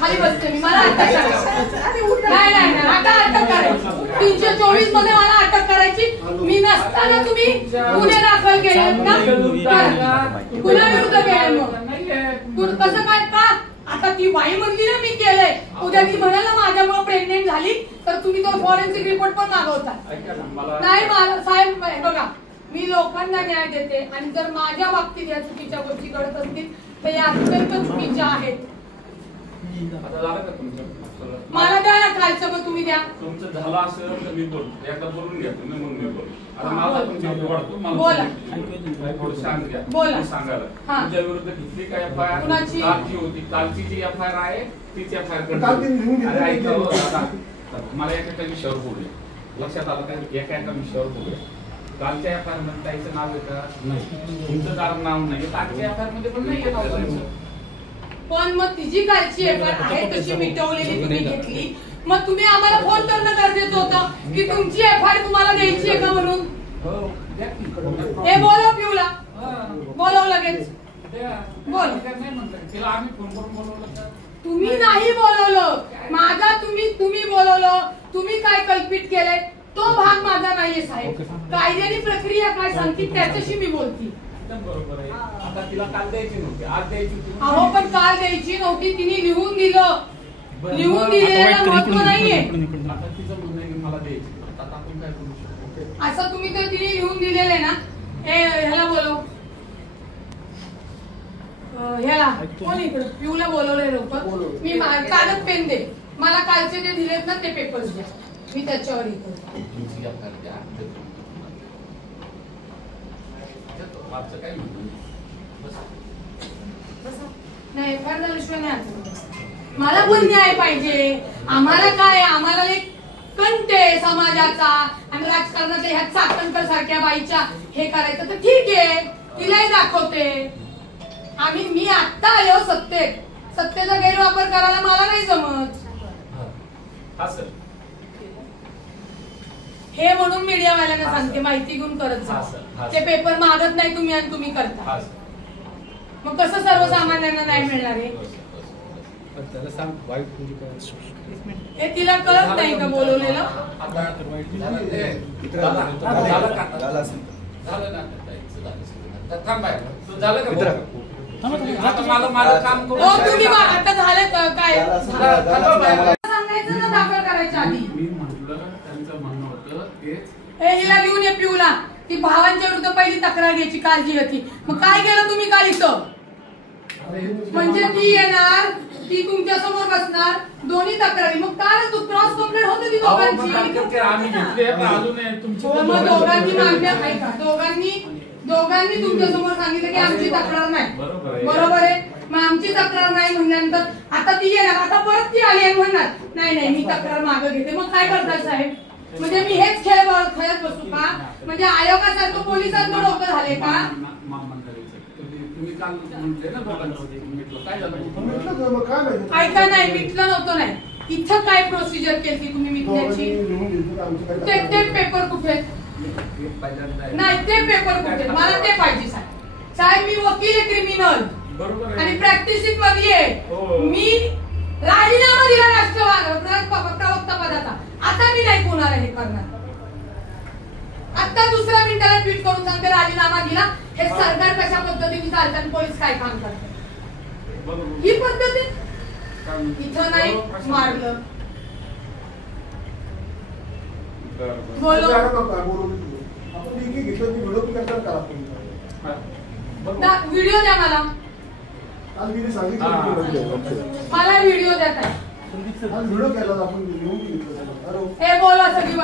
खाली बसते मी, मला अटक करायची नाही आता अटक करायची 324 मध्ये मला अटक करायची. मी नसताना तुम्ही गुन्हे दाखल केले ना, गुन्ह्याविरुद्ध केले मग कसं काय का? आता ती बाई म्हणली ना मी केलंय, उद्या ती म्हणाला माझ्यामुळे प्रेग्नेंट झाली तर तुम्ही तो फॉरेन्सिक रिपोर्ट पण मागवता. नाही मला साहेब बघा, मी लोकांना न्याय देते आणि जर माझ्या बाबतीत या चुकीच्या गोष्टी घडत असतील तर या अत्यंत चुकीच्या आहेत. मला द्या ना खालचं, मग तुम्ही द्या. तुमचं झालं असेल तर मी बोलतो, एकदा बोलून घ्या तुम्ही, मग मी बोलतो. आता मला तुमची वाढतो, बोला थोडं सांग द्या, बोला सांगायला तुमच्या विरुद्ध घेतली काय एफआयआर कालची होती, कालची जी एफआयआर आहे तीच एफआयआर मला एका विषयावर बोलूया, लक्षात आलं का? एका विषयावर बोलूया. कालच्या एफआयआर मध्ये ताईचं नाव येतं नाही, तुमचं नाव नाही, कालच्या एफआयआर मध्ये पण नाही येत. पण मग तिची कालची एफआयआर आहे तशी मिटवलेली तुम्ही घेतली, मग तुम्ही आम्हाला फोन करणं गरजेचं होतं की तुमची एफआयआर तुम्हाला द्यायची आहे का म्हणून. हे बोलव पिऊला, बोलव लगेच बोल. तुम्ही नाही बोलवलं माझा, तुम्ही बोलवलं, तुम्ही काय कल्पित केलंय तो भाग माझा नाहीये साहेब. कायद्याने प्रक्रिया काय सांगते त्याच्याशी मी बोलते. बरोबर आहे. आता तिला काल द्यायची नव्हती, आज द्यायची होती. अहो पण काल द्यायची नव्हती, तिने लिहून दिलं, लिहून दिलेलं महत्व नाहीये. आता तिचं म्हणणं आहे मला द्यायची, आता आपण काय करू शकतो? असं तुम्ही तर तिने लिहून दिलेलं आहे ना. ह्याला बोलव, ह्याला कोण इकडं पिऊला बोलवलंय लवकर. मी कागद पेन दे, मला कालचे जे दिलेत ना ते पेपर्स द्या, मी त्याच्यावर नाही फार झाल्याशिवाय नाही. मला पण न्याय पाहिजे. आम्हाला काय, आम्हाला एक कंटे समाजाचा आणि राजकारणाच्या ह्या चाकणकर सारख्या बाईच्या हे करायचं तर ठीक आहे, तिलाही दाखवते. मी आत्ता आलो सत्तेचा गैरवापर करायला मला नाही जमत. हे म्हणून मीडियावाल्यांना सांगते, माहिती घेऊन करत जा. ते पेपर मागत नाही तुम्ही आणि तुम्ही करता, मग कसं सर्वसामान्यांना नाही मिळणार आहे? हे तिला कळत नाही का बोलवलेलं? तुम्ही आता झालं काय सांगायचं ना दाखल करायच्या आधी. हिला घेऊन ये पिऊला, ती भावांच्या विरुद्ध पहिली तक्रार घ्यायची काळजी होती. मग काय केलं तुम्ही काल इथं? म्हणजे ती येणार, ती तुमच्या समोर बसणार, दोन्ही तक्रारी. मग काय तू क्रॉस कंप्लेंट होते ती दोघांची. मग दोघांनी मागण्या ऐका, दोघांनी तुमच्या समोर सांगितलं की आमची तक्रार नाही. बरोबर आहे. मग आमची तक्रार नाही म्हणल्यानंतर आता ती येणार, आता परत ती आली आणि म्हणणार नाही मी तक्रार मागं घेते. मग काय करताय साहेब? म्हणजे मी हेच खेळत बसू का? म्हणजे आयोगासारखं पोलिसांचं डोकं झाले का? ऐका नाही, मिटलं नव्हतं नाही. इथं काय प्रोसिजर केली तुम्ही मिटण्याची? ते पेपर कुठे नाही, ते पेपर कुठे? मला ते पाहिजे साहेब. मी वकील आहे क्रिमिनल आणि प्रॅक्टिस मध्ये आहे. मी राजीनामा दिला प्रवक्ता पदाचा, आता मी नाही कोणाला हे करणार. आता दुसऱ्या मिनिटाला ट्विट करून सांगते राजीनामा दिला. हे सरकार कशा पद्धतीने चालतं आणि पोलीस काय काम करतात ही पद्धत आहे. इथं नाही मारलं व्हिडिओ द्या मला व्हिडिओ द्या. हे बोला सगळी